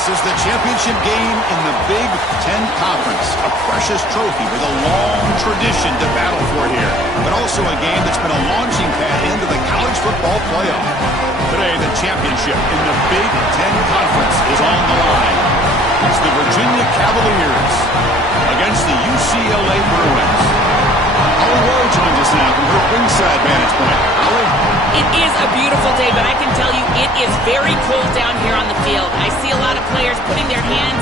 This is the championship game in the Big Ten Conference. A precious trophy with a long tradition to battle for here. But also a game that's been a launching pad into the college football playoff. Today, the championship in the Big Ten Conference is on the line. It's the Virginia Cavaliers against the UCLA Bruins. Holly Rowe joins us now from her ringside vantage point. Holly? It is a beautiful day, but I can tell you it is very cold down here on the field. I see a lot of players putting their hands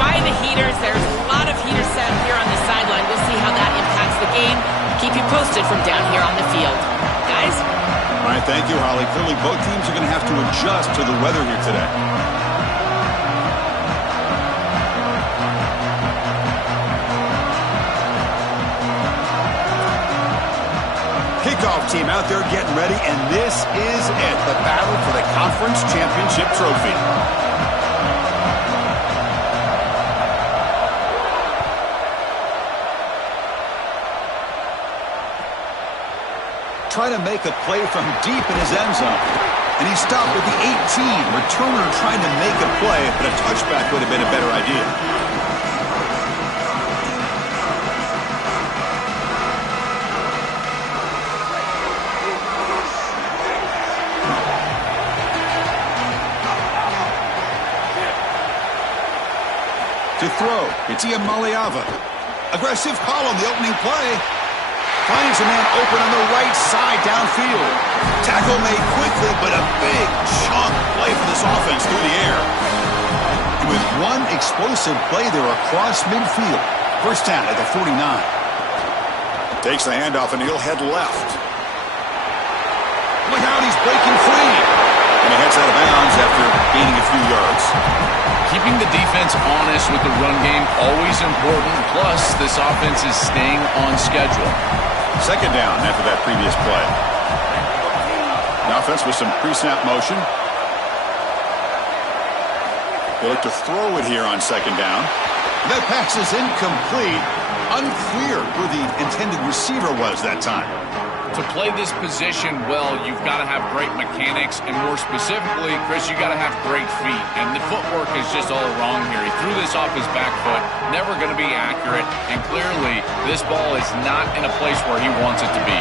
by the heaters. There's a lot of heaters set up here on the sideline. We'll see how that impacts the game. Keep you posted from down here on the field. Guys? All right, thank you, Holly. Clearly, both teams are going to have to adjust to the weather here today. Kickoff team out there getting ready, and this is it, the battle for the conference championship trophy. Trying to make a play from deep in his end zone, and he stopped with the 18. Returner trying to make a play, but a touchback would have been a better idea. To throw, it's Iamaleava. Aggressive call on the opening play. Finds a man open on the right side downfield. Tackle made quickly, but a big chunk play for this offense through the air. And with one explosive play there across midfield. First down at the 49. Takes the handoff and he'll head left. Look out, he's breaking free. And he heads out of bounds after gaining a few yards. Keeping the defense honest with the run game, always important. Plus, this offense is staying on schedule. Second down after that previous play. The offense with some pre-snap motion. They look to throw it here on second down. That pass is incomplete. Unclear who the intended receiver was that time. To play this position well, you've got to have great mechanics, and more specifically, Chris, you got to have great feet. And the footwork is just all wrong here. He threw this off his back foot, never going to be accurate, and clearly this ball is not in a place where he wants it to be.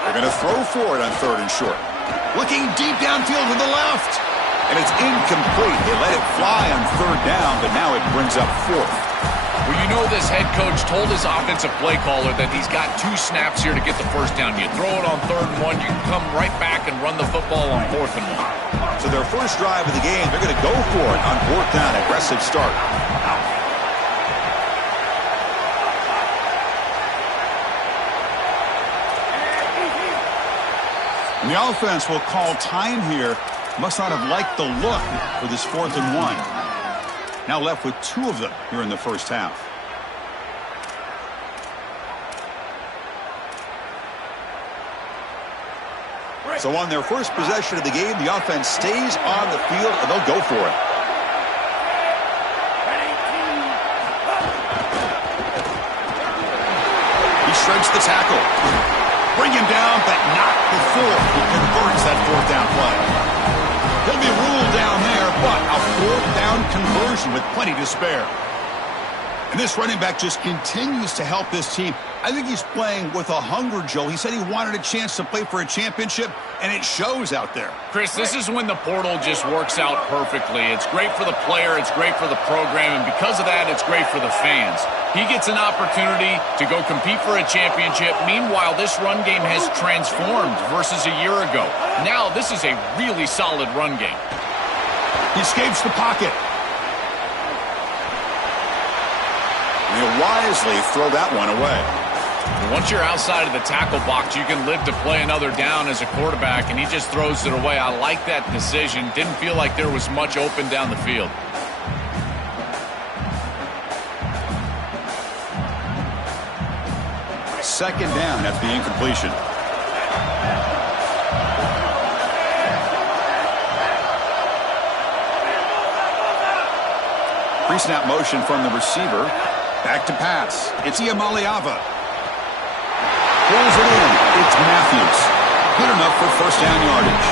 They're going to throw for it on third and short. Looking deep downfield to the left. And it's incomplete. They let it fly on third down, but now it brings up fourth. Well, you know this head coach told his offensive play caller that he's got 2 snaps here to get the first down. You throw it on third and 1, you can come right back and run the football on fourth and 1. So their first drive of the game, they're going to go for it on fourth down. Aggressive start. And the offense will call time here. Must not have liked the look for this 4th and 1. Now left with 2 of them here in the first half. So on their first possession of the game, the offense stays on the field, and they'll go for it. He shreds the tackle. Bring him down, but not before he converts that 4th down play. He'll be ruled down there, but a 4th down conversion with plenty to spare. And this running back just continues to help this team. I think he's playing with a hunger, Joe. He said he wanted a chance to play for a championship, and it shows out there. Chris, this is when the portal just works out perfectly. It's great for the player, it's great for the program, and because of that, it's great for the fans. He gets an opportunity to go compete for a championship. Meanwhile, this run game has transformed versus a year ago. Now, this is a really solid run game. He escapes the pocket. And he'll wisely throw that one away. Once you're outside of the tackle box, you can live to play another down as a quarterback, and he just throws it away. I like that decision. Didn't feel like there was much open down the field. Second down after the incompletion. Pre-snap motion from the receiver. Back to pass. It's Iamaleava. Throws it in. It's Matthews. Good enough for first down yardage.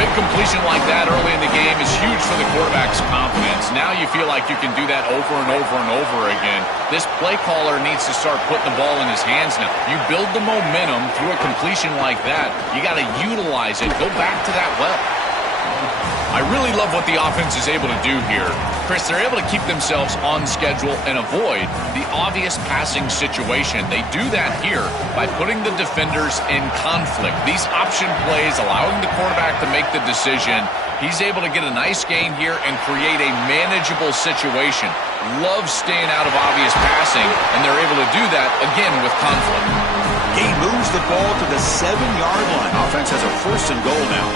Big completion like that early in the game is huge for the quarterback's confidence. Now you feel like you can do that over and over and over again. This play caller needs to start putting the ball in his hands now. You build the momentum through a completion like that. You got to utilize it. Go back to that well. I really love what the offense is able to do here. Chris, they're able to keep themselves on schedule and avoid the obvious passing situation. They do that here by putting the defenders in conflict. These option plays allowing the quarterback to make the decision. He's able to get a nice gain here and create a manageable situation. Love staying out of obvious passing, and they're able to do that, again, with conflict. Gain moves the ball to the 7-yard line. Offense has a first and goal now.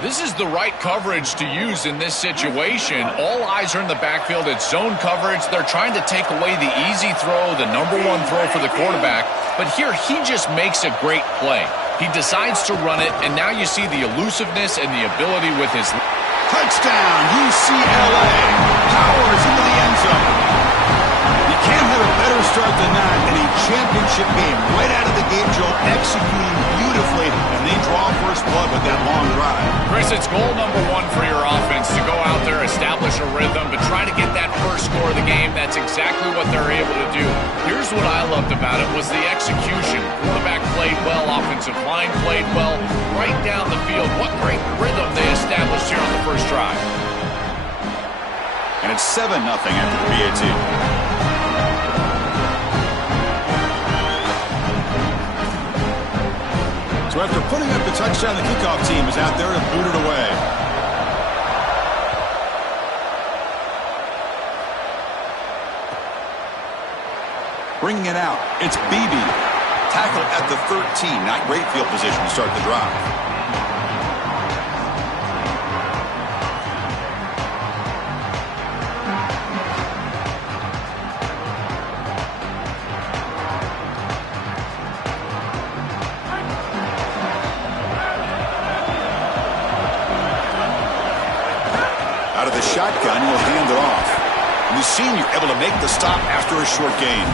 This is the right coverage to use in this situation. All eyes are in the backfield. It's zone coverage. They're trying to take away the easy throw, the #1 throw for the quarterback. But here, he just makes a great play. He decides to run it, and now you see the elusiveness and the ability with his... Touchdown, UCLA. Powers into the end zone. You can't have a better start than that in a championship game. Right out of the gate, Joe, executing beautifully, and they draw first blood with that long drive. Chris, it's goal #1 for your offense to go out there, establish a rhythm, but try to get that first score of the game. That's exactly what they're able to do. Here's what I loved about it was the execution. Quarterback played well, offensive line played well, right down the field. What great rhythm they established here on the first drive. And it's 7-0 after the PAT. So after putting up the touchdown, the kickoff team is out there to boot it away. Bringing it out, it's Beebe. Tackle at the 13. Not great field position to start the drive. Out of the shotgun, he'll hand it off. And the senior able to make the stop after a short gain.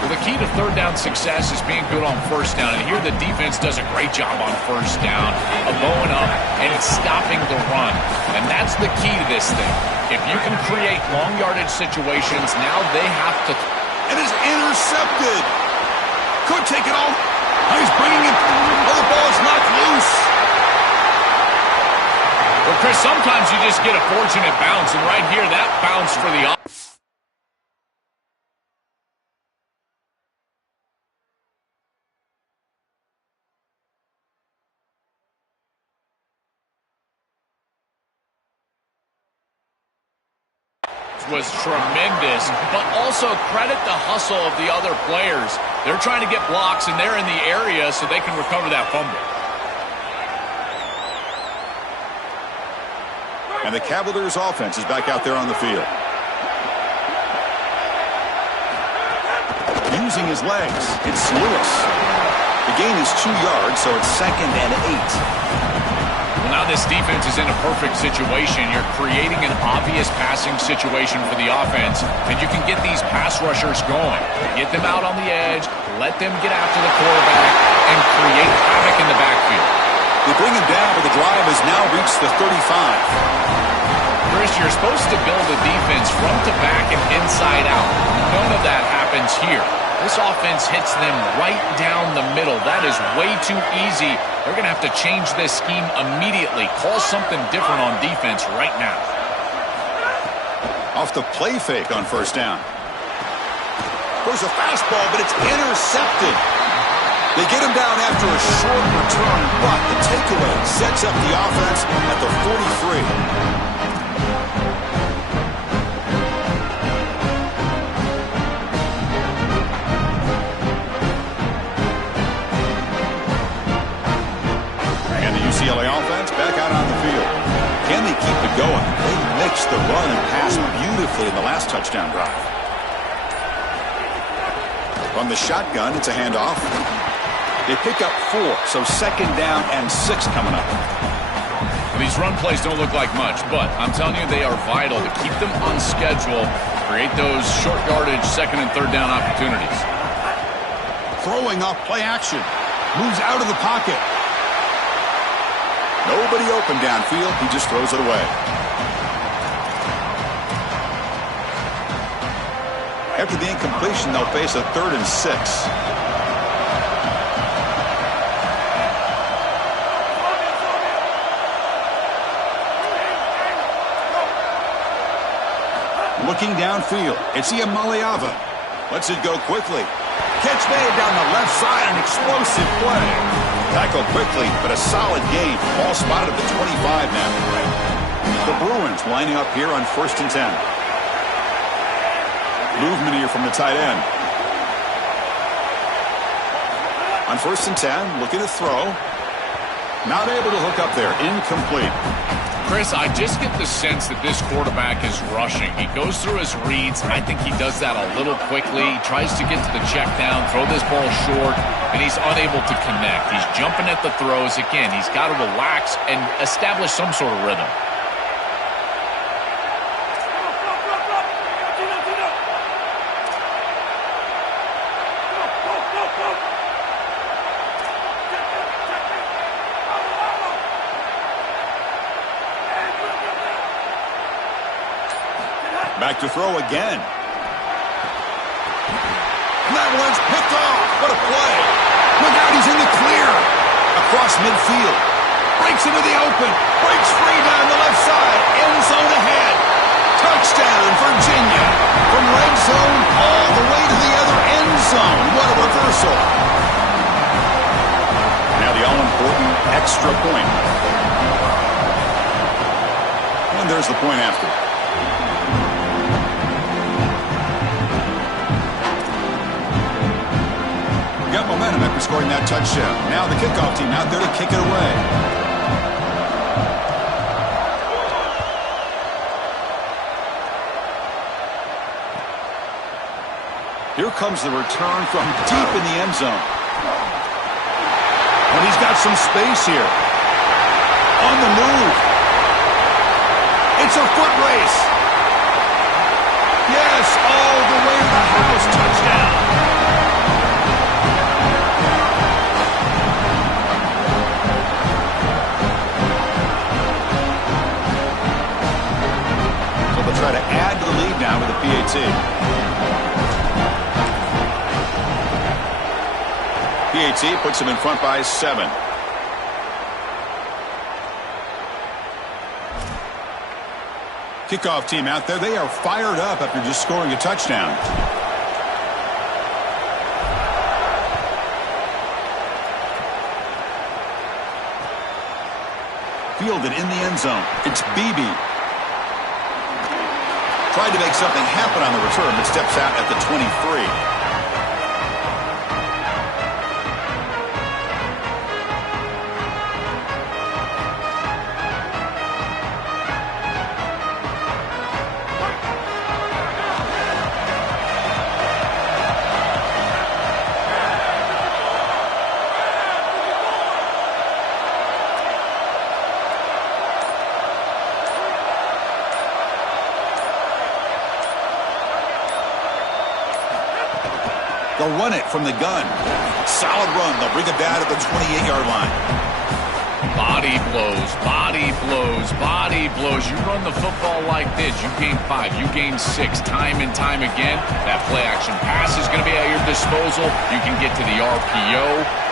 Well, the key to third down success is being good on first down. And here the defense does a great job on first down of going up and stopping the run. And that's the key to this thing. If you can create long yardage situations, now they have to... It is intercepted. Could take it all. Now he's bringing it. Oh, the ball is knocked loose. Well, Chris, sometimes you just get a fortunate bounce. And right here, that bounce for the offense. Was tremendous, but also credit the hustle of the other players. They're trying to get blocks, and they're in the area so they can recover that fumble. And the Cavaliers offense is back out there on the field. Using his legs, it's Lewis. The gain is 2 yards, so it's 2nd and 8. Well, now this defense is in a perfect situation. You're creating an obvious passing situation for the offense, and you can get these pass rushers going. Get them out on the edge, let them get after the quarterback, and create havoc in the backfield. They bring him down, but the drive has now reached the 35. Chris, you're supposed to build a defense front to back and inside out. None of that happens here. This offense hits them right down the middle. That is way too easy. They're going to have to change this scheme immediately. Call something different on defense right now. Off the play fake on first down. There's a fastball, but it's intercepted. They get him down after a short return, but the takeaway sets up the offense at the 43. UCLA offense back out on the field. Can they keep it going? They mixed the run and pass beautifully in the last touchdown drive. From the shotgun, it's a handoff. They pick up 4, so 2nd down and 6 coming up. These run plays don't look like much, but I'm telling you, they are vital to keep them on schedule, create those short yardage second and third down opportunities. Throwing off play action. Moves out of the pocket. Nobody open downfield. He just throws it away. After the incompletion, they'll face a 3rd and 6. Looking downfield, it's Iamaleava. Lets it go quickly. Catch made down the left side, an explosive play. Tackle quickly, but a solid gain. Ball spotted at the 25 now. The Bruins lining up here on 1st and 10. Movement here from the tight end. On 1st and 10, looking to throw. Not able to hook up there. Incomplete. Chris, I just get the sense that this quarterback is rushing. He goes through his reads. I think he does that a little quickly. He tries to get to the check down, throw this ball short, and he's unable to connect. He's jumping at the throws. Again, he's got to relax and establish some sort of rhythm. Back to throw again. And that one's picked off. What a play. Look out, he's in the clear. Across midfield. Breaks into the open. Breaks free down the left side. End zone ahead. Touchdown, Virginia. From red zone all the way to the other end zone. What a reversal. Now the all-important extra point. And there's the point after. Got momentum after scoring that touchdown. Now the kickoff team out there to kick it away. Here comes the return from deep in the end zone. And he's got some space here. On the move. It's a foot race. Yes, all the way to the house. Touchdown. Try to add to the lead now with the PAT. PAT puts him in front by 7. Kickoff team out there. They are fired up after just scoring a touchdown. Fielded in the end zone. It's Beebe. Tried to make something happen on the return, but steps out at the 23. They'll run it from the gun. Solid run. They'll bring it down to the 28-yard line. Body blows, body blows, body blows. You run the football like this, you gain 5, you gain 6, time and time again. That play-action pass is going to be at your disposal. You can get to the RPO.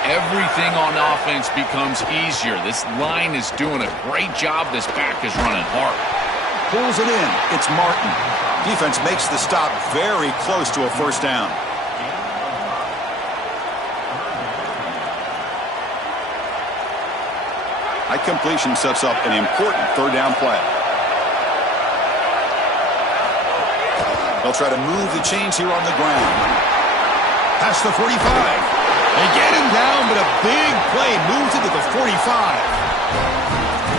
Everything on offense becomes easier. This line is doing a great job. This back is running hard. Pulls it in. It's Martin. Defense makes the stop very close to a first down. High completion sets up an important third down play. They'll try to move the chains here on the ground. Past the 45. They get him down, but a big play moves into the 45.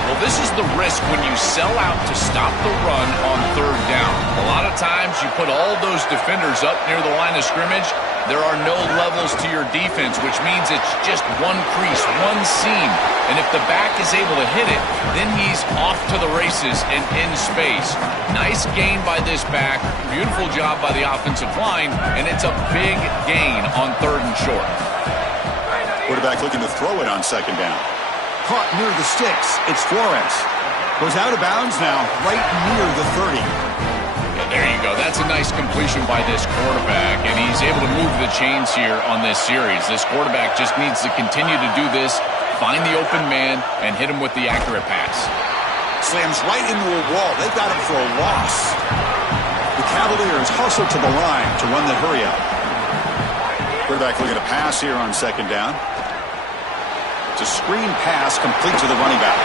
Well, This is the risk when you sell out to stop the run on third down. A lot of times you put all those defenders up near the line of scrimmage. There are no levels to your defense, which means it's just one crease, one seam. And if the back is able to hit it, then he's off to the races and in space. Nice gain by this back. Beautiful job by the offensive line. And it's a big gain on third and short. Quarterback looking to throw it on second down. Caught near the sticks. It's Flores. Goes out of bounds now, right near the 30. There you go. That's a nice completion by this quarterback, and he's able to move the chains here on this series. This quarterback just needs to continue to do this, find the open man, and hit him with the accurate pass. Slams right into a wall. They've got him for a loss. The Cavaliers hustle to the line to run the hurry up. Quarterback looking to pass here on second down. It's a screen pass complete to the running back.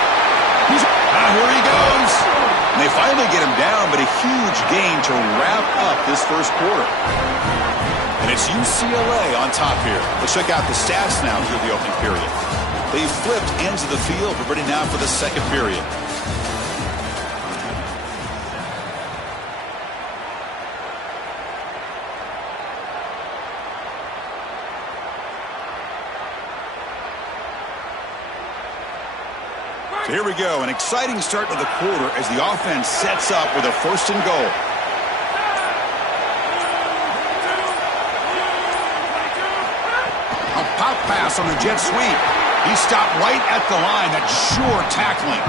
Here he goes. And they finally get him down, but a huge gain to wrap up this first quarter. And it's UCLA on top here. Let's check out the stats now through the opening period. They flipped ends of the field. We're ready now for the second period. So here we go, an exciting start to the quarter as the offense sets up with a first and goal. A pop pass on the jet sweep. He stopped right at the line. That's sure tackling.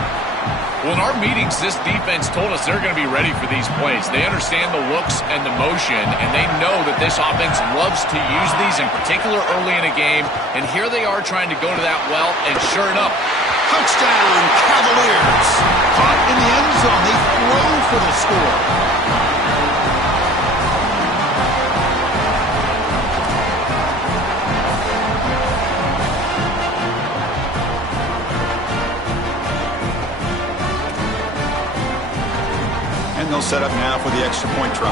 Well, in our meetings, this defense told us they're going to be ready for these plays. They understand the looks and the motion, and they know that this offense loves to use these, in particular early in a game. And here they are trying to go to that well, and sure enough, touchdown, Cavaliers. Caught in the end zone. They throw for the score. And they'll set up now for the extra point try.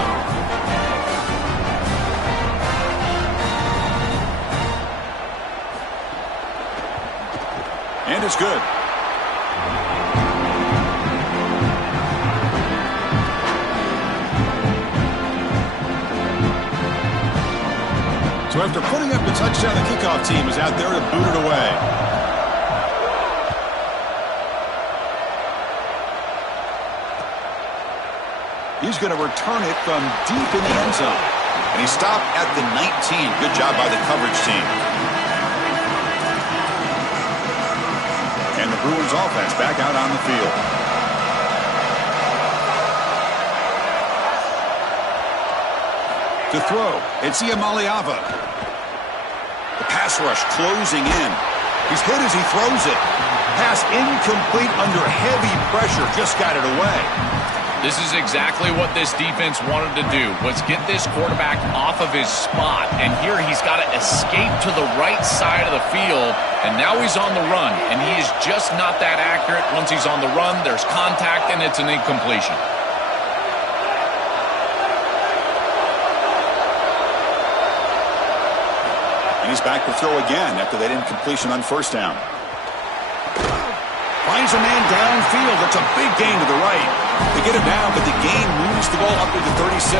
And it's good. So after putting up the touchdown, the kickoff team is out there to boot it away. He's going to return it from deep in the end zone. And he stopped at the 19. Good job by the coverage team. And the Bruins offense back out on the field. To throw, it's Iamaleava. The pass rush closing in. He's hit as he throws it. Pass incomplete under heavy pressure. Just got it away. This is exactly what this defense wanted to do, was get this quarterback off of his spot. And here he's got to escape to the right side of the field. And now he's on the run. And he is just not that accurate. Once he's on the run, there's contact, and it's an incompletion. And he's back to throw again after that incompletion on first down. Finds a man downfield. That's a big gain to the right. They get him down, but the gain moves the ball up to the 36.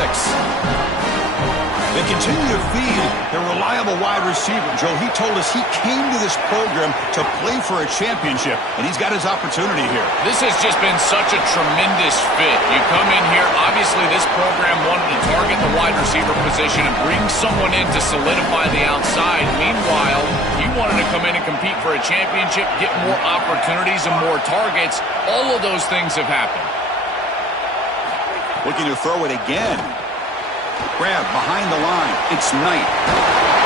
They continue to feed their reliable wide receiver. Joe, he told us he came to this program to play for a championship, and he's got his opportunity here. This has just been such a tremendous fit. You come in here, obviously this program wanted to target the wide receiver position and bring someone in to solidify the outside. Meanwhile, he wanted to come in and compete for a championship, get more opportunities and more targets. All of those things have happened. Looking to throw it again. Grab behind the line. It's Knight.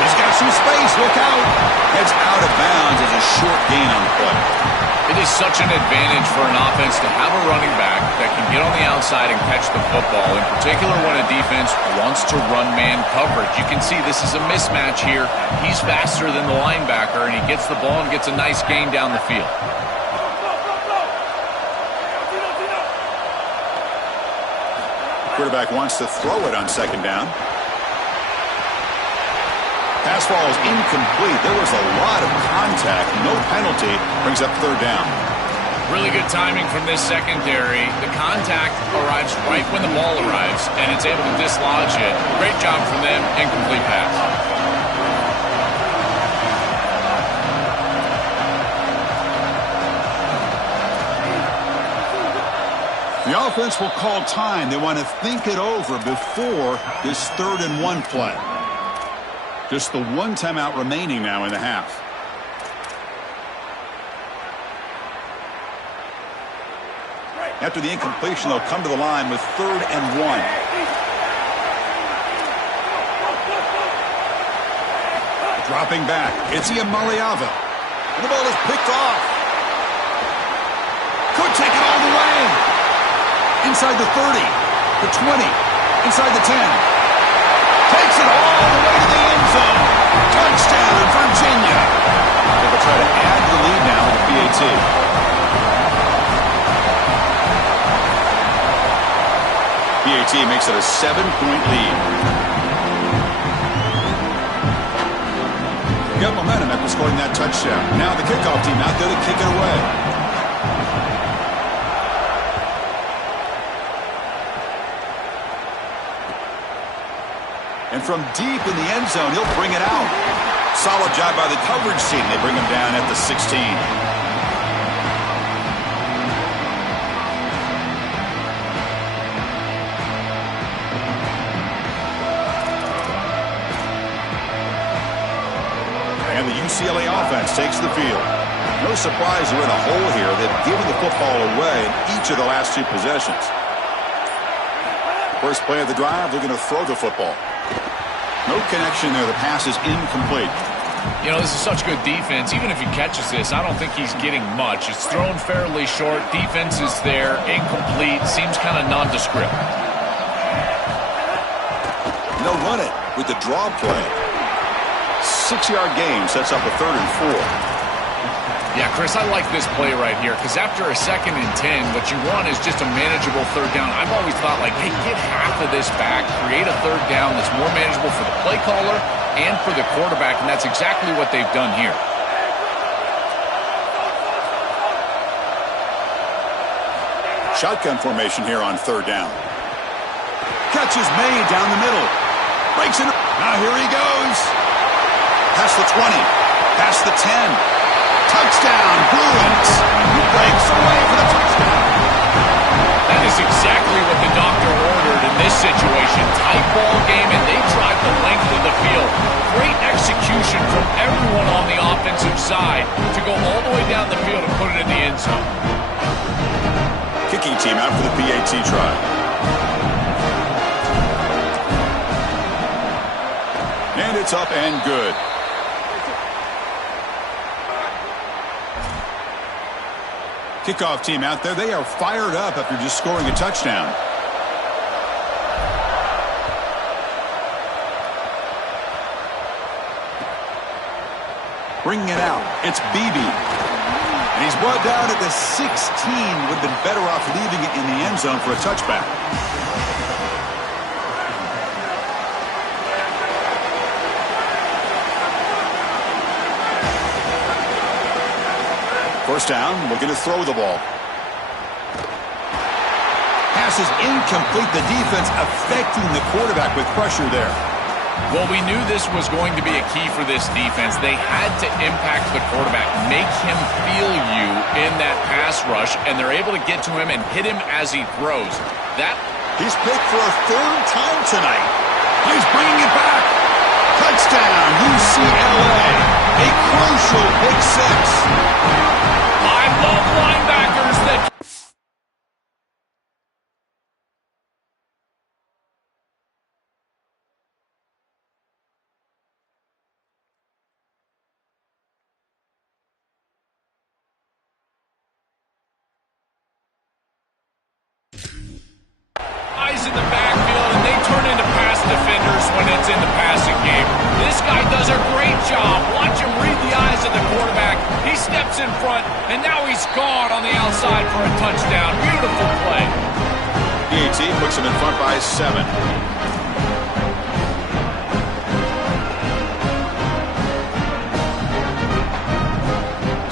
He's got some space. Look out. Heads out of bounds as a short gain on the play. It is such an advantage for an offense to have a running back that can get on the outside and catch the football, in particular when a defense wants to run man coverage. You can see this is a mismatch here. He's faster than the linebacker, and he gets the ball and gets a nice gain down the field. Quarterback wants to throw it on second down. Pass ball is incomplete. There was a lot of contact. No penalty. Brings up third down. Really good timing from this secondary. The contact arrives right when the ball arrives, and it's able to dislodge it. Great job from them. Incomplete pass. The offense will call time. They want to think it over before this 3rd and 1 play. Just the one timeout remaining now in the half. After the incompletion, they'll come to the line with 3rd and 1. Dropping back. It's Iamaleava. And the ball is picked off. Could take it all the way. Inside the 30. The 20. Inside the 10. Takes it all the way to the end zone. Touchdown, Virginia. They will try to add the lead now with the PAT. PAT makes it a 7-point lead. Got momentum after scoring that touchdown. Now the kickoff team out there to kick it away. And from deep in the end zone, he'll bring it out. Solid job by the coverage team. They bring him down at the 16. UCLA offense takes the field. No surprise they're in a hole here. They've given the football away in each of the last 2 possessions. First play of the drive, they're going to throw the football. No connection there. The pass is incomplete. You know, this is such good defense. Even if he catches this, I don't think he's getting much. It's thrown fairly short. Defense is there. Incomplete. Seems kind of nondescript. They'll run it with the draw play. 6-yard gain sets up a 3rd and 4. Yeah, Chris, I like this play right here because after a 2nd and 10, what you want is just a manageable 3rd down. I've always thought, like, hey, get half of this back, create a 3rd down that's more manageable for the play caller and for the quarterback, and that's exactly what they've done here. Shotgun formation here on 3rd down. Catch is made down the middle. Breaks it. Now here he goes. Past the 20. Past the 10. Touchdown, Bruins. He breaks away for the touchdown. That is exactly what the doctor ordered in this situation. Tight ball game, and they drive the length of the field. Great execution from everyone on the offensive side to go all the way down the field and put it in the end zone. Kicking team out for the PAT try. And it's up and good. Kickoff team out there. They are fired up after just scoring a touchdown. Bringing it out. It's Beebe. And he's brought down at the 16. Would have been better off leaving it in the end zone for a touchback. First down, looking to throw the ball. Pass is incomplete. The defense affecting the quarterback with pressure there. Well, we knew this was going to be a key for this defense. They had to impact the quarterback, make him feel you in that pass rush, and they're able to get to him and hit him as he throws. He's picked for a 3rd time tonight. He's bringing it back. Touchdown, UCLA. A crucial pick 6. I love linebackers that... Eyes in the backfield, and they turn into pass defenders when it's in the passing game. This guy does a great job. Watch him read the eyes of the quarterback. He steps in front, and now he's gone on the outside for a touchdown. Beautiful play. PAT puts him in front by 7.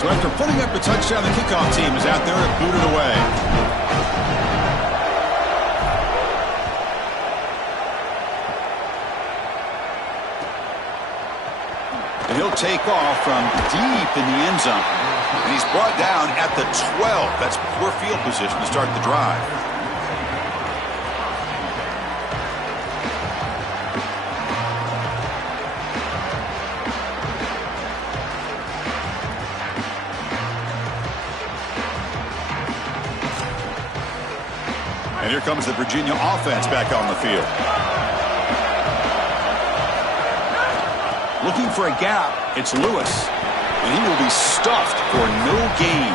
So after putting up the touchdown, the kickoff team is out there to boot it away. And he'll take off from deep in the end zone. And he's brought down at the 12. That's poor field position to start the drive. And here comes the Virginia offense back on the field. Looking for a gap, it's Lewis. And he will be stuffed for no gain.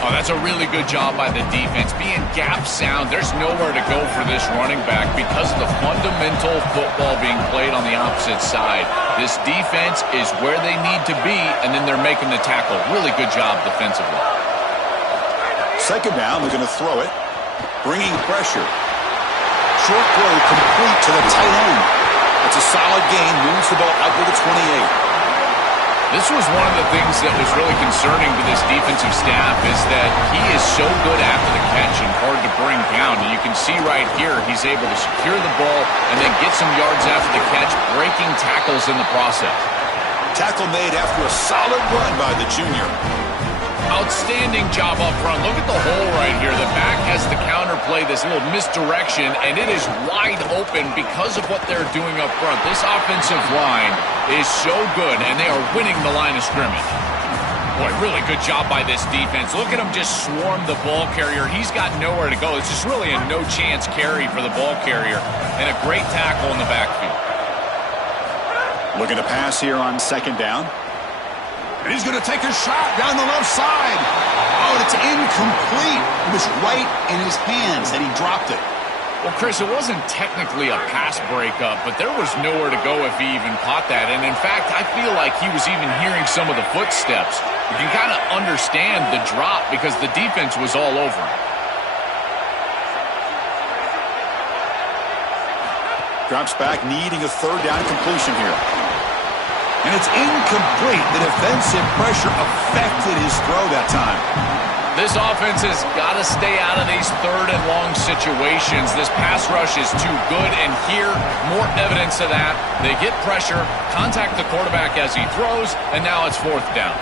Oh, that's a really good job by the defense. Being gap sound, there's nowhere to go for this running back because of the fundamental football being played on the opposite side. This defense is where they need to be, and then they're making the tackle. Really good job defensively. Second down, they're going to throw it. Bringing pressure. Short throw complete to the tight end. It's a solid gain. Moves the ball out to the 28. This was one of the things that was really concerning to this defensive staff is that he is so good after the catch and hard to bring down. And you can see right here he's able to secure the ball and then get some yards after the catch, breaking tackles in the process. Tackle made after a solid run by the junior. Outstanding job up front. Look at the hole right here. The back has the counterplay, this little misdirection, and it is wide open because of what they're doing up front. This offensive line is so good, and they are winning the line of scrimmage. Boy, really good job by this defense. Look at him just swarm the ball carrier. He's got nowhere to go. It's just really a no-chance carry for the ball carrier, and a great tackle in the backfield. Looking to pass here on second down. And he's going to take a shot down the left side. Oh, and it's incomplete. It was right in his hands, and he dropped it. Well, Chris, it wasn't technically a pass breakup, but there was nowhere to go if he even caught that. And, in fact, I feel like he was even hearing some of the footsteps. You can kind of understand the drop because the defense was all over him. Drops back, needing a third down completion here. And it's incomplete. The defensive pressure affected his throw that time. This offense has got to stay out of these third and long situations. This pass rush is too good, and here, more evidence of that. They get pressure, contact the quarterback as he throws, and now it's fourth down.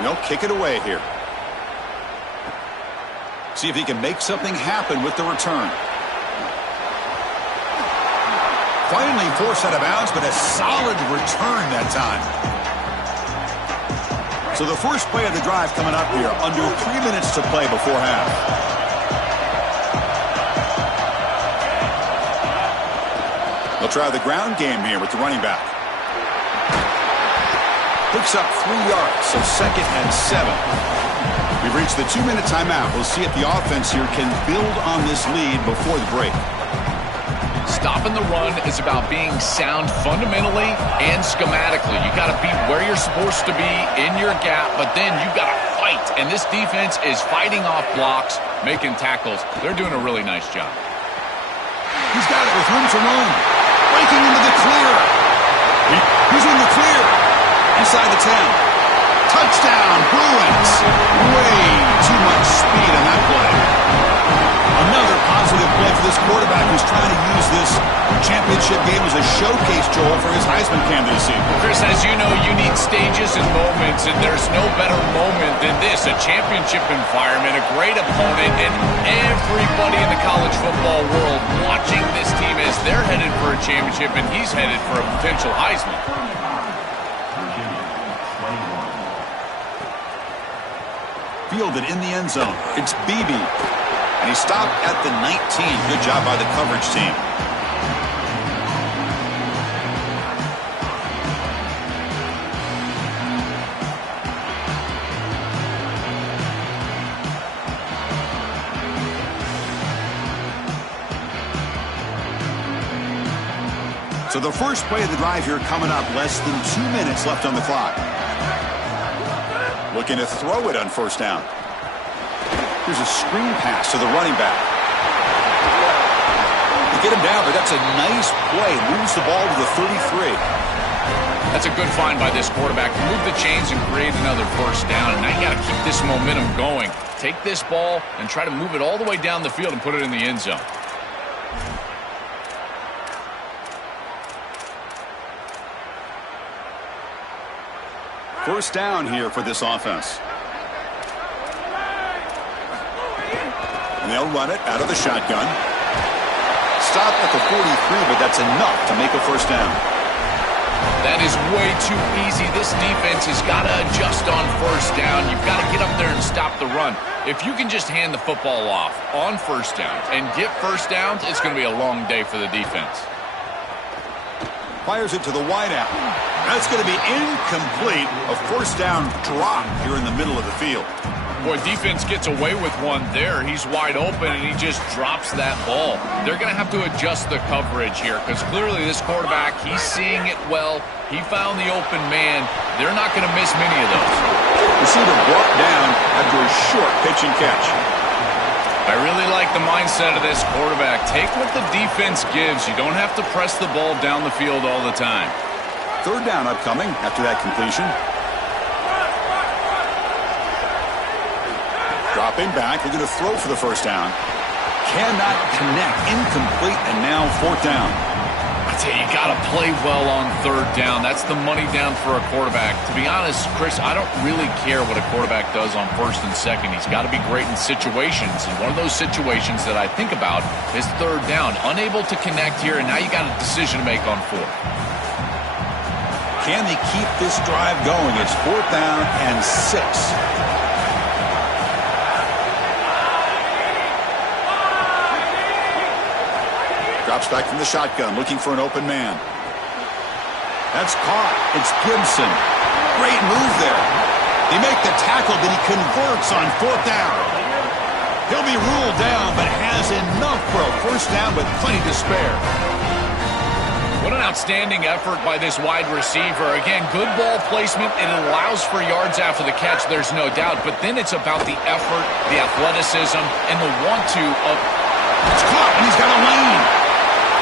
They'll kick it away here. See if he can make something happen with the return. Finally forced out of bounds, but a solid return that time. So the first play of the drive coming up here, under 3 minutes to play before half. They'll try the ground game here with the running back. Picks up 3 yards, so 2nd and 7. We've reached the 2-minute timeout. We'll see if the offense here can build on this lead before the break. Stopping the run is about being sound fundamentally and schematically. You got to be where you're supposed to be in your gap, but then you got to fight. And this defense is fighting off blocks, making tackles. They're doing a really nice job. He's got it with room to run. Breaking into the clear. He's in the clear. Inside the 10. Touchdown, Bruins. Way too much speed on that play. Another positive play for this quarterback who's trying to use this championship game as a showcase, Joel, for his Heisman candidacy. Chris, as you know, you need stages and moments, and there's no better moment than this, a championship environment, a great opponent, and everybody in the college football world watching this team as they're headed for a championship, and he's headed for a potential Heisman. Fielded in the end zone. It's Beebe. And he stopped at the 19. Good job by the coverage team. So the first play of the drive here coming up, less than 2 minutes left on the clock. Looking to throw it on first down. Here's a screen pass to the running back. They get him down, but that's a nice play. Moves the ball to the 33. That's a good find by this quarterback to move the chains and create another first down. And now you got to keep this momentum going. Take this ball and try to move it all the way down the field and put it in the end zone. First down here for this offense. And they'll run it out of the shotgun. Stop at the 43, but that's enough to make a first down. That is way too easy. This defense has got to adjust on first down. You've got to get up there and stop the run. If you can just hand the football off on first down and get first downs, it's going to be a long day for the defense. Fires it to the wideout. That's going to be incomplete. A first down drop here in the middle of the field. Boy, defense gets away with one there. He's wide open, and he just drops that ball. They're going to have to adjust the coverage here because clearly this quarterback, he's seeing it well. He found the open man. They're not going to miss many of those. Receiver brought down after a short pitch and catch. I really like the mindset of this quarterback. Take what the defense gives. You don't have to press the ball down the field all the time. Third down upcoming after that completion. Dropping back, looking to throw for the first down. Cannot connect, incomplete, and now fourth down. I tell you, you got to play well on third down. That's the money down for a quarterback. To be honest, Chris, I don't really care what a quarterback does on first and second. He's got to be great in situations, and one of those situations that I think about is third down. Unable to connect here, and now you got a decision to make on fourth. Can they keep this drive going? It's fourth down and 6. Drops back from the shotgun, looking for an open man. That's caught. It's Gibson. Great move there. They make the tackle, but he converts on fourth down. He'll be ruled down, but has enough for a first down with plenty to spare. What an outstanding effort by this wide receiver. Again, good ball placement. It allows for yards after the catch, there's no doubt. But then it's about the effort, the athleticism, and the want-to of... It's caught, and he's got a lane.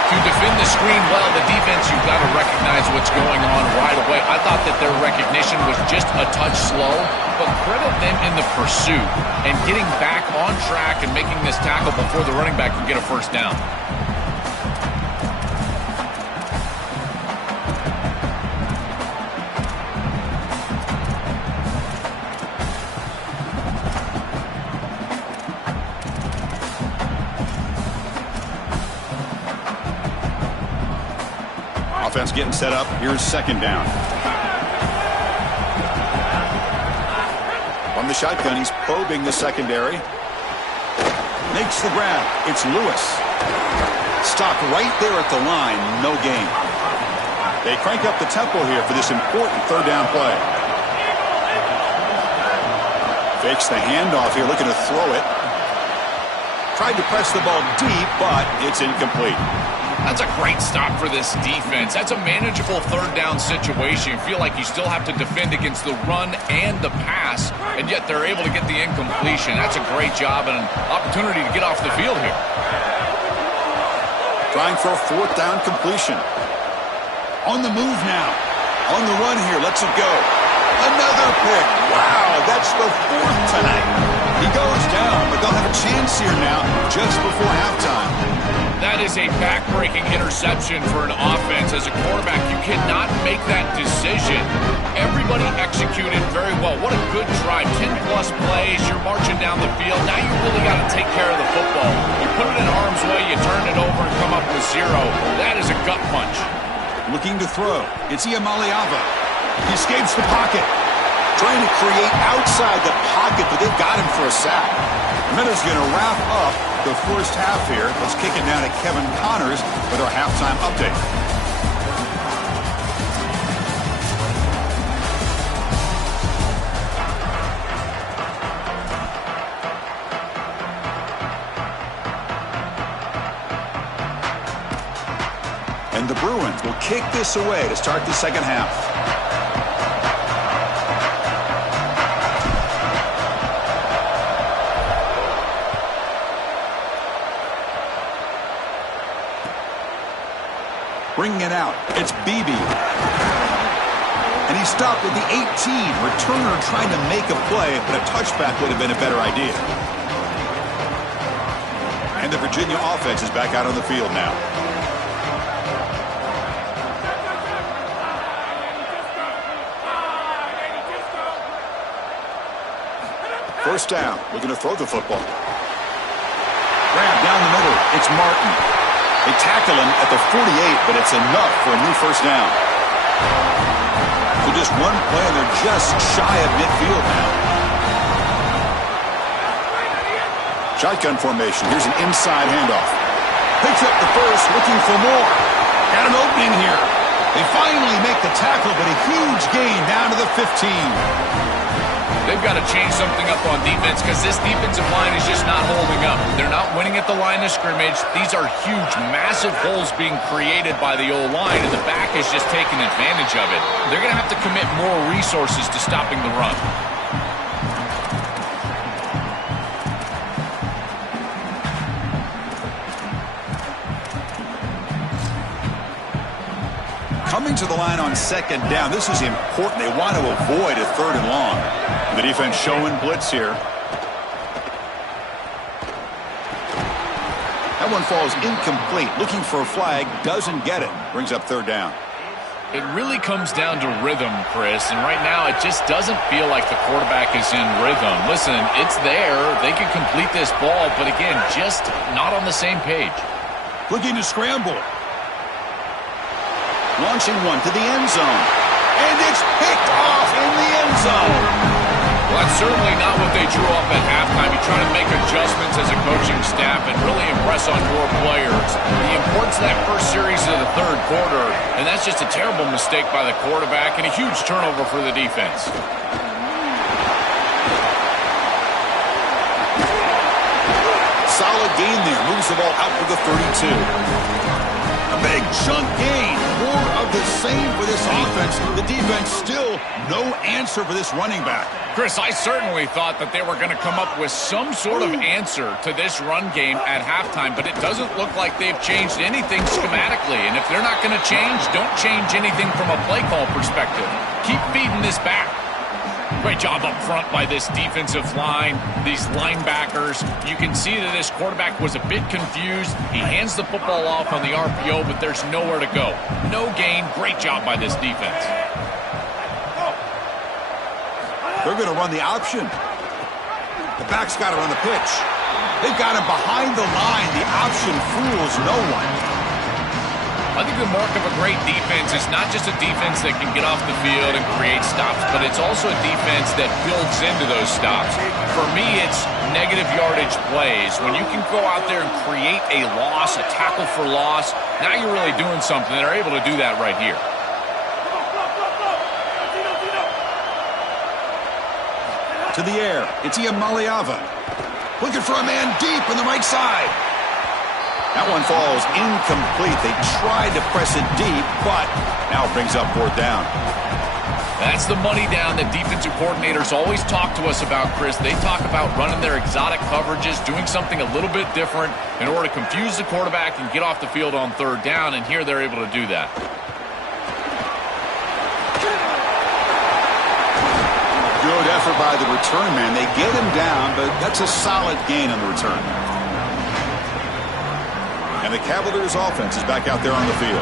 To defend the screen well, the defense, you've got to recognize what's going on right away. I thought that their recognition was just a touch slow, but credit them in the pursuit and getting back on track and making this tackle before the running back can get a first down. Offense getting set up. Here's second down. From the shotgun, he's probing the secondary. Makes the grab. It's Lewis. Stopped right there at the line. No gain. They crank up the tempo here for this important third down play. Fakes the handoff here, looking to throw it. Tried to press the ball deep, but it's incomplete. That's a great stop for this defense. That's a manageable third down situation. You feel like you still have to defend against the run and the pass, and yet they're able to get the incompletion. That's a great job and an opportunity to get off the field here. Trying for a fourth down completion. On the move now. On the run here. Lets it go. Another pick. Wow, that's the fourth tonight. He goes down, but they'll have a chance here now just before halftime. That is a back-breaking interception for an offense. As a quarterback, you cannot make that decision. Everybody executed very well. What a good drive. 10-plus plays. You're marching down the field. Now you really got to take care of the football. You put it in harm's way, you turn it over and come up with 0. That is a gut punch. Looking to throw. It's Iamaleava. He escapes the pocket. Trying to create outside the pocket, but they've got him for a sack. Minutes going to wrap up the first half here. Let's kick it down to Kevin Connors with our halftime update. And the Bruins will kick this away to start the second half. Bringing it out. It's Beebe. And he stopped at the 18. Returner trying to make a play, but a touchback would have been a better idea. And the Virginia offense is back out on the field now. First down, looking to throw the football. Grab down the middle, it's Martin. They tackle him at the 48, but it's enough for a new first down. So just one play, and they're just shy of midfield now. Shotgun formation, here's an inside handoff. Picks up the first, looking for more. Got an opening here. They finally make the tackle, but a huge gain down to the 15. They've got to change something up on defense because this defensive line is just not holding up. They're not winning at the line of scrimmage. These are huge, massive holes being created by the O-line, and the back is just taking advantage of it. They're going to have to commit more resources to stopping the run. Coming to the line on second down. This is important. They want to avoid a third and long. The defense showing blitz here. That one falls incomplete. Looking for a flag. Doesn't get it. Brings up third down. It really comes down to rhythm, Chris, and right now it just doesn't feel like the quarterback is in rhythm. Listen, it's there. They can complete this ball, but again, just not on the same page. Looking to scramble. Launching one to the end zone. And it's picked off in the end zone. Well, that's certainly not what they drew up at halftime. You're trying to make adjustments as a coaching staff and really impress on your players. The importance of that first series of the third quarter, and that's just a terrible mistake by the quarterback and a huge turnover for the defense. Solid gain there. Moves the ball out to the 32. A big chunk gain. More of the same for this offense. The defense still no answer for this running back. Chris, I certainly thought that they were going to come up with some sort of answer to this run game at halftime, but it doesn't look like they've changed anything schematically. And if they're not going to change, don't change anything from a play call perspective. Keep feeding this back. Great job up front by this defensive line, these linebackers. You can see that this quarterback was a bit confused. He hands the football off on the RPO, but there's nowhere to go. No gain. Great job by this defense. They're going to run the option. The back's got it on the pitch. They've got him behind the line. The option fools no one. I think the mark of a great defense is not just a defense that can get off the field and create stops, but it's also a defense that builds into those stops. For me, it's negative yardage plays. When you can go out there and create a loss, a tackle for loss, now you're really doing something. They're able to do that right here. To the air, it's Iamaleava. Looking for a man deep on the right side. That one falls incomplete. They tried to press it deep, but now it brings up fourth down. That's the money down that defensive coordinators always talk to us about, Chris. They talk about running their exotic coverages, doing something a little bit different in order to confuse the quarterback and get off the field on third down, and here they're able to do that. Good effort by the return man. They get him down, but that's a solid gain on the return. And the Cavaliers offense is back out there on the field.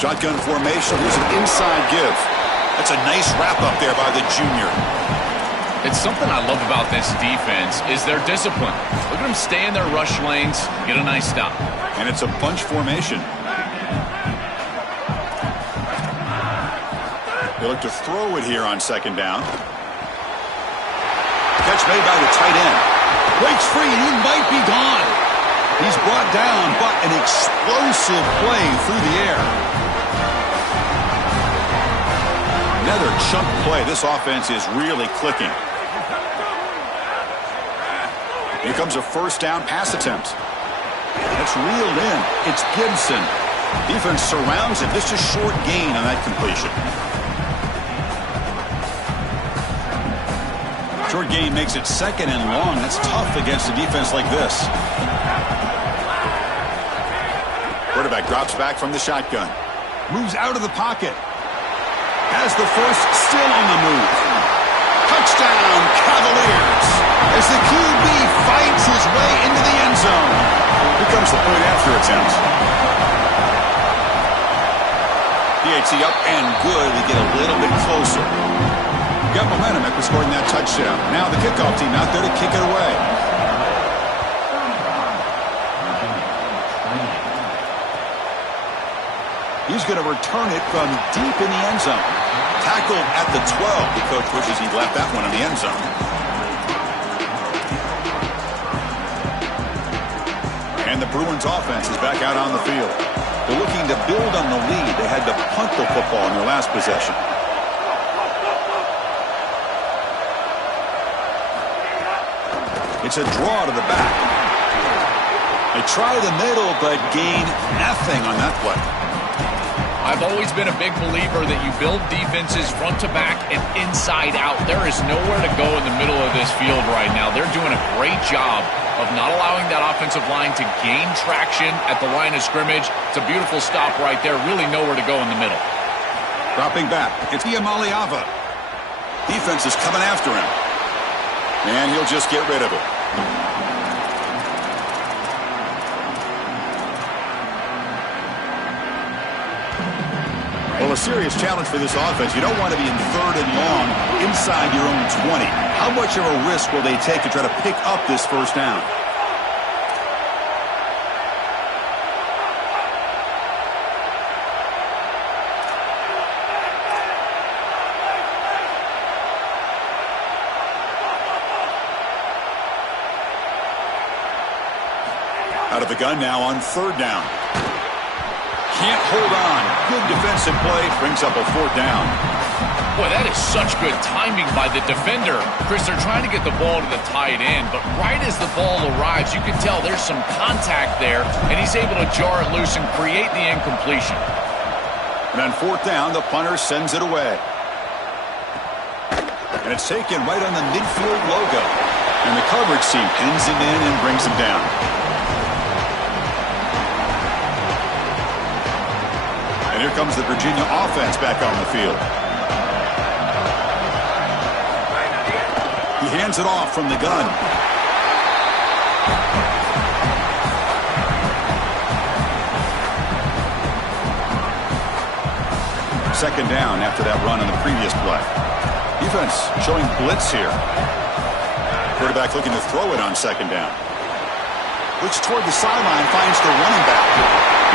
Shotgun formation. Here's an inside give. That's a nice wrap up there by the junior. It's something I love about this defense is their discipline. Look at them stay in their rush lanes, get a nice stop. And it's a bunch formation. They look to throw it here on second down. Catch made by the tight end. Breaks free, and he might be gone. He's brought down, but an explosive play through the air. Another chunk play. This offense is really clicking. Here comes a first down pass attempt. That's reeled in. It's Gibson. Defense surrounds him. Just a short gain on that completion. Short gain makes it second and long. That's tough against a defense like this. quarterback drops back from the shotgun. Moves out of the pocket. Has the first, still on the move. Touchdown, Cavaliers! As the QB fights his way into the end zone. Here comes the point after attempt. PAT up and good to get a little bit closer. Got momentum after scoring that touchdown. Now the kickoff team out there to kick it away. He's going to return it from deep in the end zone. Tackled at the 12. The coach wishes he'd left that one in the end zone. And the Bruins offense is back out on the field. They're looking to build on the lead. They had to punt the football in their last possession. It's a draw to the back. They try the middle, but gain nothing on that play. I've always been a big believer that you build defenses front to back and inside out. There is nowhere to go in the middle of this field right now. They're doing a great job of not allowing that offensive line to gain traction at the line of scrimmage. It's a beautiful stop right there. Really nowhere to go in the middle. Dropping back. It's Iamaliava. Defense is coming after him. And he'll just get rid of it. Well, a serious challenge for this offense. You don't want to be in 3rd and long inside your own 20. How much of a risk will they take to try to pick up this first down? Out of the gun now on 3rd down. Can't hold on. Good defensive play. Brings up a 4th down. Boy, that is such good timing by the defender. Chris, they're trying to get the ball to the tight end, but right as the ball arrives, you can tell there's some contact there, and he's able to jar it loose and create the incompletion. And on 4th down, the punter sends it away. And it's taken right on the midfield logo. And the coverage team pins him in and brings him down. And here comes the Virginia offense back on the field. He hands it off from the gun. Second down after that run on the previous play. Defense showing blitz here. Quarterback looking to throw it on 2nd down. Looks toward the sideline, finds the running back.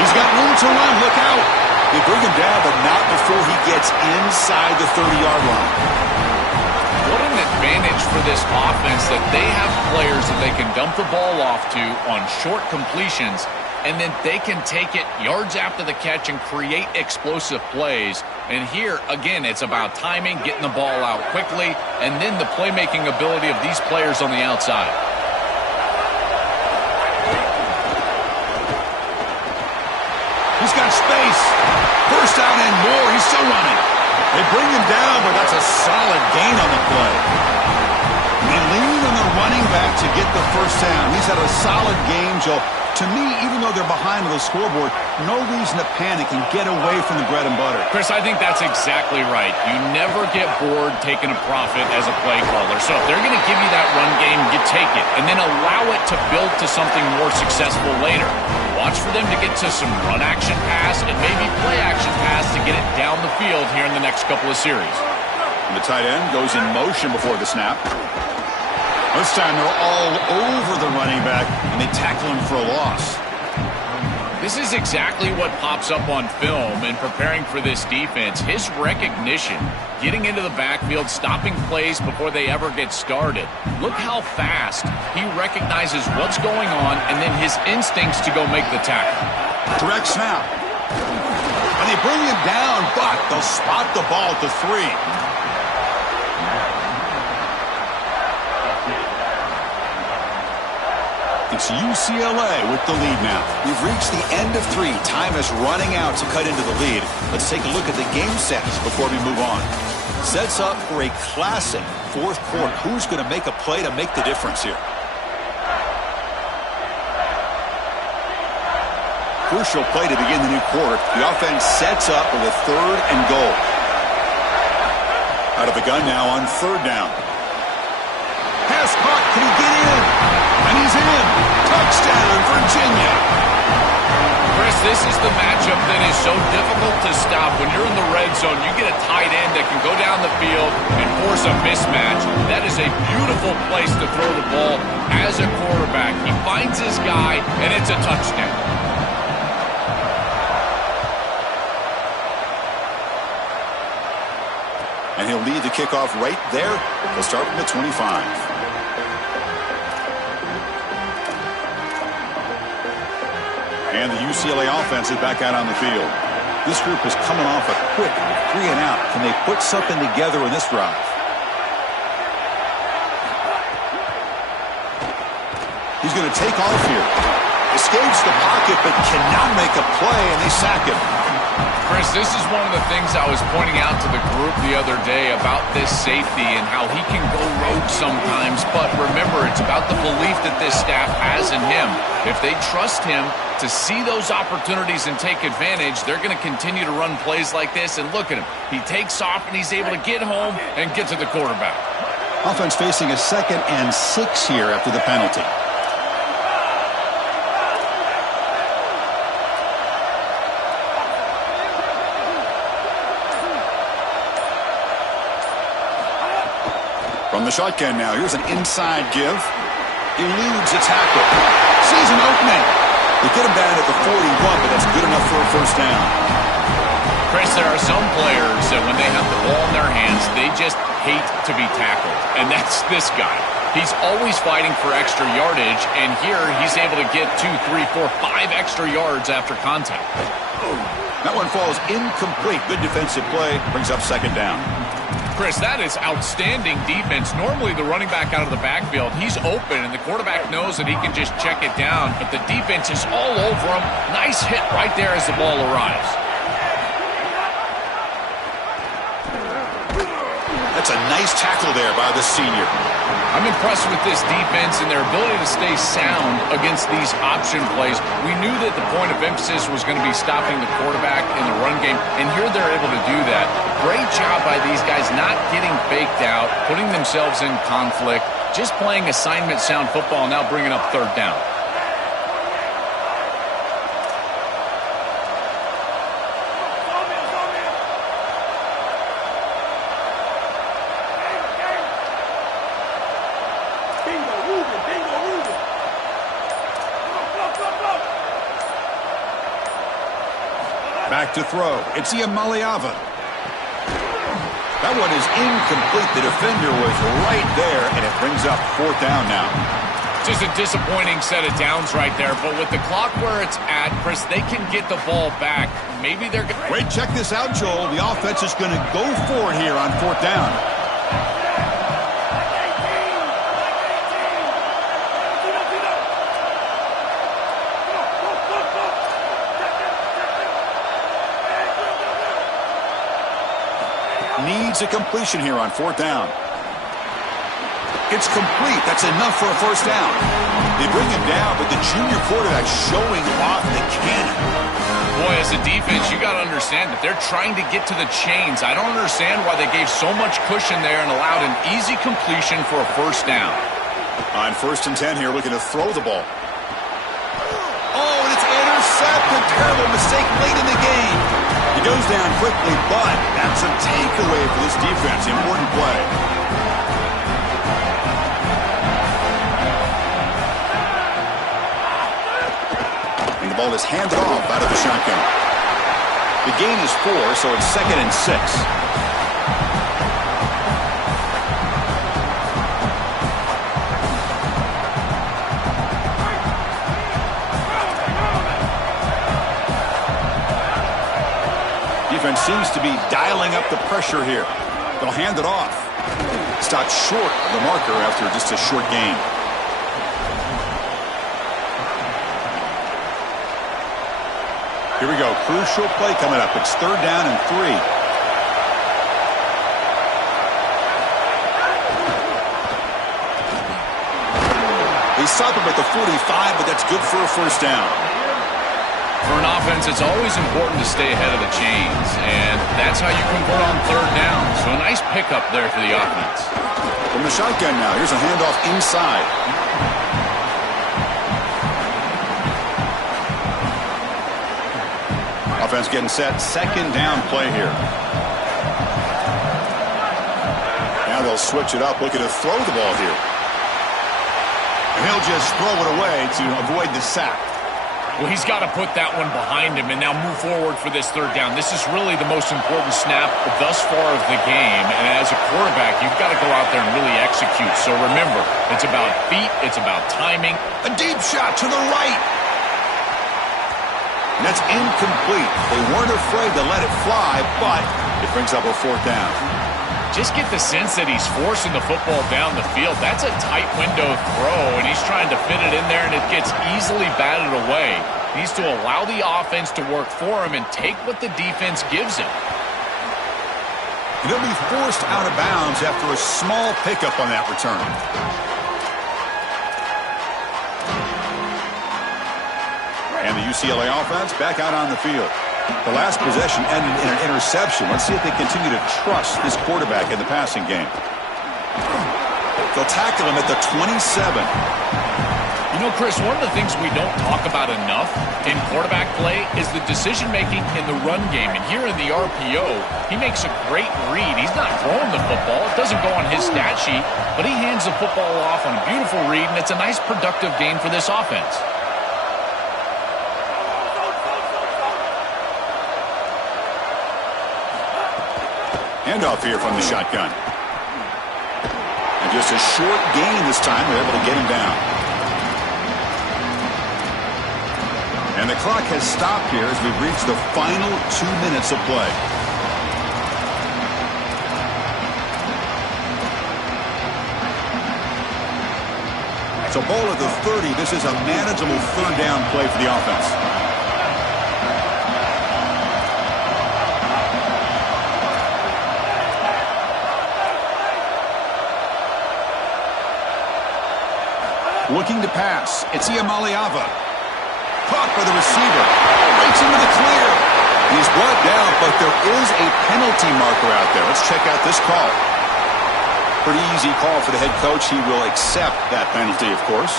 He's got room to run. Look out. They bring him down, but not before he gets inside the 30-yard line. What an advantage for this offense that they have players that they can dump the ball off to on short completions, and then they can take it yards after the catch and create explosive plays. And here, again, it's about timing, getting the ball out quickly, and then the playmaking ability of these players on the outside. He's got space. First down and more. He's still running. They bring him down, but that's a solid gain on the play. They lean on the running back to get the first down. He's had a solid game, Joe. To me, even though they're behind on the scoreboard, no reason to panic and get away from the bread and butter. Chris, I think that's exactly right. You never get bored taking a profit as a play caller. So if they're going to give you that run game, you take it. And then allow it to build to something more successful later. Watch for them to get to some run action pass and maybe play action pass to get it down the field here in the next couple of series. And the tight end goes in motion before the snap. This time they're all over the running back, and they tackle him for a loss. This is exactly what pops up on film in preparing for this defense. His recognition, getting into the backfield, stopping plays before they ever get started. Look how fast he recognizes what's going on and then his instincts to go make the tackle. Direct snap. And they bring him down, but they'll spot the ball at the 3. It's UCLA with the lead now. We've reached the end of 3. Time is running out to cut into the lead. Let's take a look at the game sets before we move on. Sets up for a classic 4th quarter. Who's going to make a play to make the difference here? crucial play to begin the new quarter. The offense sets up with a 3rd and goal. Out of the gun now on 3rd down. Pass caught. Can he get in? And he's in. Touchdown, Virginia. Chris, this is the matchup that is so difficult to stop. When you're in the red zone, you get a tight end that can go down the field and force a mismatch. That is a beautiful place to throw the ball as a quarterback. He finds his guy, and it's a touchdown. And he'll lead the kickoff right there. He'll start from the 25. And the UCLA offense is back out on the field. This group is coming off a quick 3 and out. Can they put something together in this drive? He's going to take off here. Escapes the pocket, but cannot make a play, and they sack him. Chris, this is one of the things I was pointing out to the group the other day about this safety and how he can go rogue sometimes. But remember, it's about the belief that this staff has in him. If they trust him to see those opportunities and take advantage, they're going to continue to run plays like this. And look at him. He takes off, and he's able to get home and get to the quarterback. Offense facing a 2nd and 6 here after the penalty. From the shotgun now, here's an inside give. Eludes a tackle. Sees an opening. They get him down at the 41, but that's good enough for a 1st down. Chris, there are some players that when they have the ball in their hands, they just hate to be tackled. And that's this guy. He's always fighting for extra yardage, and here he's able to get 2, 3, 4, 5 extra yards after contact. That one falls incomplete. Good defensive play. Brings up 2nd down. Chris, that is outstanding defense. Normally the running back out of the backfield, he's open, and the quarterback knows that he can just check it down, but the defense is all over him. Nice hit right there as the ball arrives. That's a nice tackle there by the senior. I'm impressed with this defense and their ability to stay sound against these option plays. We knew that the point of emphasis was going to be stopping the quarterback in the run game, and here they're able to do that. Great job by these guys not getting faked out, putting themselves in conflict, just playing assignment sound football, now bringing up 3rd down. Back to throw. It's Iamaleava. That one is incomplete. The defender was right there, and it brings up 4th down now. Just a disappointing set of downs right there, but with the clock where it's at, Chris, they can get the ball back. Maybe they're... Wait, check this out, Joel. The offense is going to go for it here on 4th down. Needs a completion here on 4th down. It's complete. That's enough for a 1st down. They bring him down, but the junior quarterback showing off the cannon. Boy, as a defense, you got to understand that they're trying to get to the chains. I don't understand why they gave so much cushion there and allowed an easy completion for a 1st down. On 1st and 10 here, looking to throw the ball. Oh, and it's intercepted. Terrible mistake late in the game. He goes down quickly, but that's a takeaway for this defense. Important play. And the ball is handed off out of the shotgun. The gain is 4, so it's 2nd and 6. Defense seems to be dialing up the pressure here. They'll hand it off. Stopped short of the marker after just a short gain. Here we go. Crucial play coming up. It's 3rd down and 3. They stop him at the 45, but that's good for a 1st down. For an offense, it's always important to stay ahead of the chains, and that's how you convert on third down. So a nice pickup there for the offense. From the shotgun now, here's a handoff inside. Offense getting set, second down play here. Now they'll switch it up, looking to throw the ball here. And he'll just throw it away to avoid the sack. Well, he's got to put that one behind him and now move forward for this third down. This is really the most important snap thus far of the game. And as a quarterback, you've got to go out there and really execute. So remember, it's about feet, it's about timing. A deep shot to the right. And that's incomplete. They weren't afraid to let it fly, but it brings up a fourth down. Just get the sense that he's forcing the football down the field. That's a tight window throw, and he's trying to fit it in there, and it gets easily batted away. He needs to allow the offense to work for him and take what the defense gives him. And he'll be forced out of bounds after a small pickup on that return. And the UCLA offense back out on the field. The last possession ended in an interception. Let's see if they continue to trust this quarterback in the passing game. They'll tackle him at the 27. You know, Chris, one of the things we don't talk about enough in quarterback play is the decision-making in the run game. And here in the RPO, he makes a great read. He's not throwing the football. It doesn't go on his stat sheet, but he hands the football off on a beautiful read, and it's a nice productive gain for this offense. Handoff here from the shotgun. And just a short gain this time. They're able to get him down. And the clock has stopped here as we've reached the final 2 minutes of play. So ball at the 30. This is a manageable third down play for the offense. Looking to pass. It's Iamaleava. Caught by the receiver. Breaks into the clear. He's brought down, but there is a penalty marker out there. Let's check out this call. Pretty easy call for the head coach. He will accept that penalty, of course.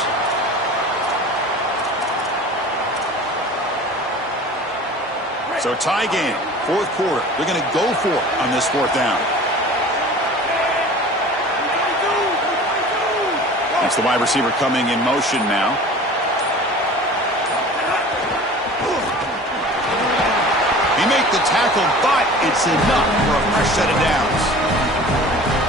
So tie game, fourth quarter. They're going to go for it on this fourth down. It's the wide receiver coming in motion now. He made the tackle, but it's enough for a fresh set of downs.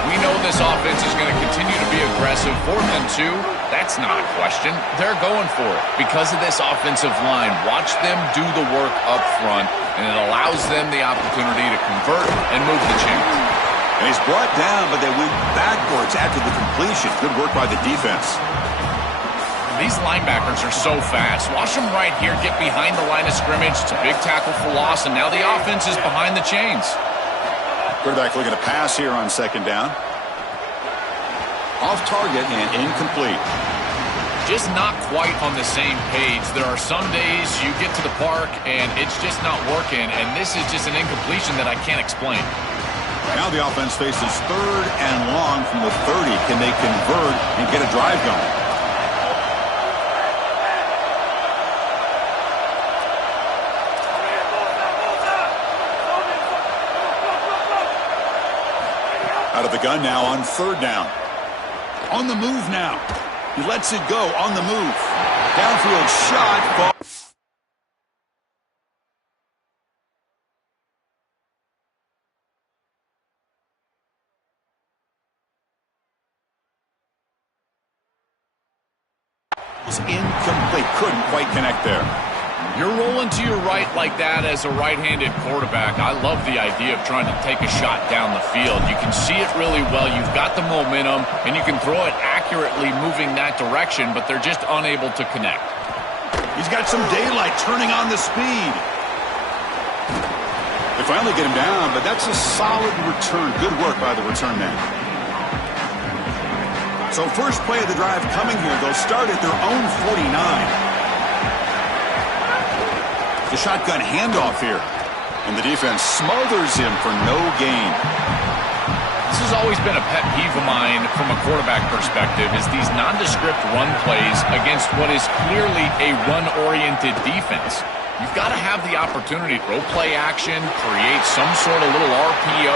We know this offense is going to continue to be aggressive. 4th and 2, that's not a question. They're going for it because of this offensive line. Watch them do the work up front, and it allows them the opportunity to convert and move the chains. And he's brought down, but they went backwards after the completion. Good work by the defense. These linebackers are so fast. Watch them right here get behind the line of scrimmage. It's a big tackle for loss, and now the offense is behind the chains. Quarterback looking to pass here on second down. Off target and incomplete. Just not quite on the same page. There are some days you get to the park, and it's just not working, and this is just an incompletion that I can't explain. Now the offense faces third and long from the 30. Can they convert and get a drive going? Out of the gun now on third down. On the move now. He lets it go on the move. Downfield shot. Incomplete. Couldn't quite connect there. You're rolling to your right like that as a right-handed quarterback. I love the idea of trying to take a shot down the field. You can see it really well. You've got the momentum, and you can throw it accurately moving that direction, but they're just unable to connect. He's got some daylight turning on the speed. They finally get him down, but that's a solid return. Good work by the return man. So first play of the drive coming here. They'll start at their own 49. The shotgun handoff here. And the defense smothers him for no gain. This has always been a pet peeve of mine from a quarterback perspective, is these nondescript run plays against what is clearly a run-oriented defense. You've got to have the opportunity to throw play action, create some sort of little RPO,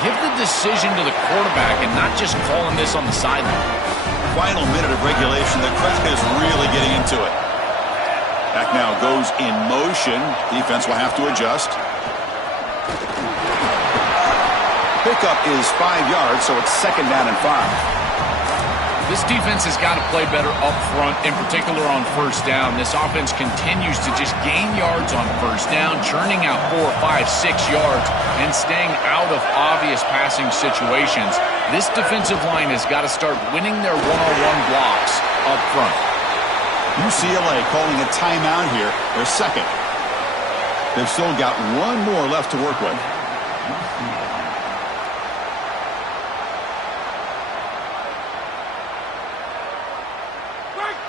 give the decision to the quarterback and not just calling this on the sideline. Final minute of regulation. The crowd is really getting into it. Back now goes in motion. Defense will have to adjust. Pickup is 5 yards, so it's 2nd down and 5. This defense has got to play better up front, in particular on first down. This offense continues to just gain yards on first down, churning out 4, 5, 6 yards, and staying out of obvious passing situations. This defensive line has got to start winning their one-on-one blocks up front. UCLA calling a timeout here. Their second. They've still got one more left to work with.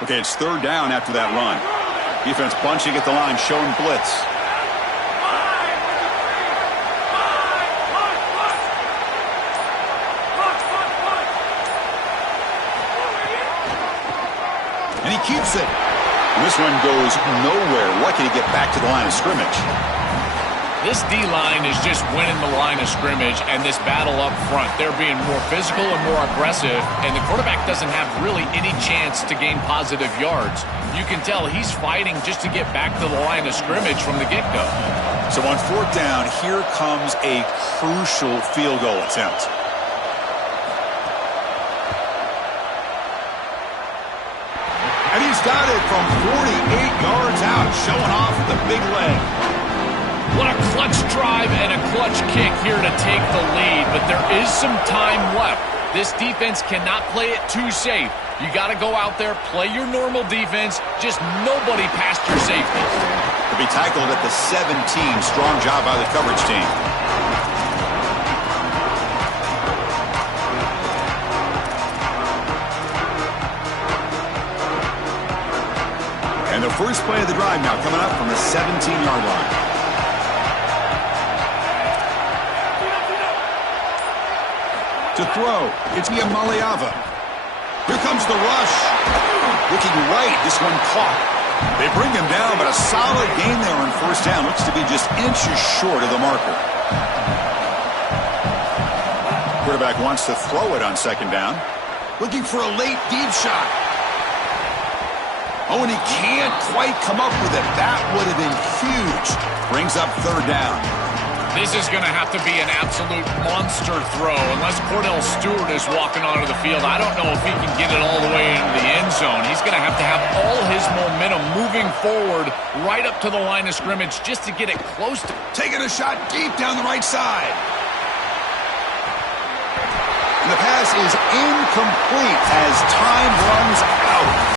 Okay, it's 3rd down after that run. Defense bunching at the line, showing blitz. And he keeps it. And this one goes nowhere. Lucky to get back to the line of scrimmage. This D-line is just winning the line of scrimmage, and this battle up front, they're being more physical and more aggressive, and the quarterback doesn't have really any chance to gain positive yards. You can tell he's fighting just to get back to the line of scrimmage from the get-go. So on 4th down, here comes a crucial field goal attempt. And he's got it from 48 yards out, showing off the big leg. What a clutch drive and a clutch kick here to take the lead, but there is some time left. This defense cannot play it too safe. You got to go out there, play your normal defense, just nobody past your safety. To be tackled at the 17, strong job by the coverage team. And the first play of the drive now coming up from the 17-yard line. To throw, it's Iamaleava. Here comes the rush. Looking right, this one caught. They bring him down, but a solid gain there on 1st down. Looks to be just inches short of the marker. Quarterback wants to throw it on 2nd down. Looking for a late deep shot. Oh, and he can't quite come up with it. That would have been huge. Brings up 3rd down. This is going to have to be an absolute monster throw. Unless Cordell Stewart is walking onto the field, I don't know if he can get it all the way into the end zone. He's going to have all his momentum moving forward right up to the line of scrimmage just to get it close to. Taking a shot deep down the right side. And the pass is incomplete as time runs out.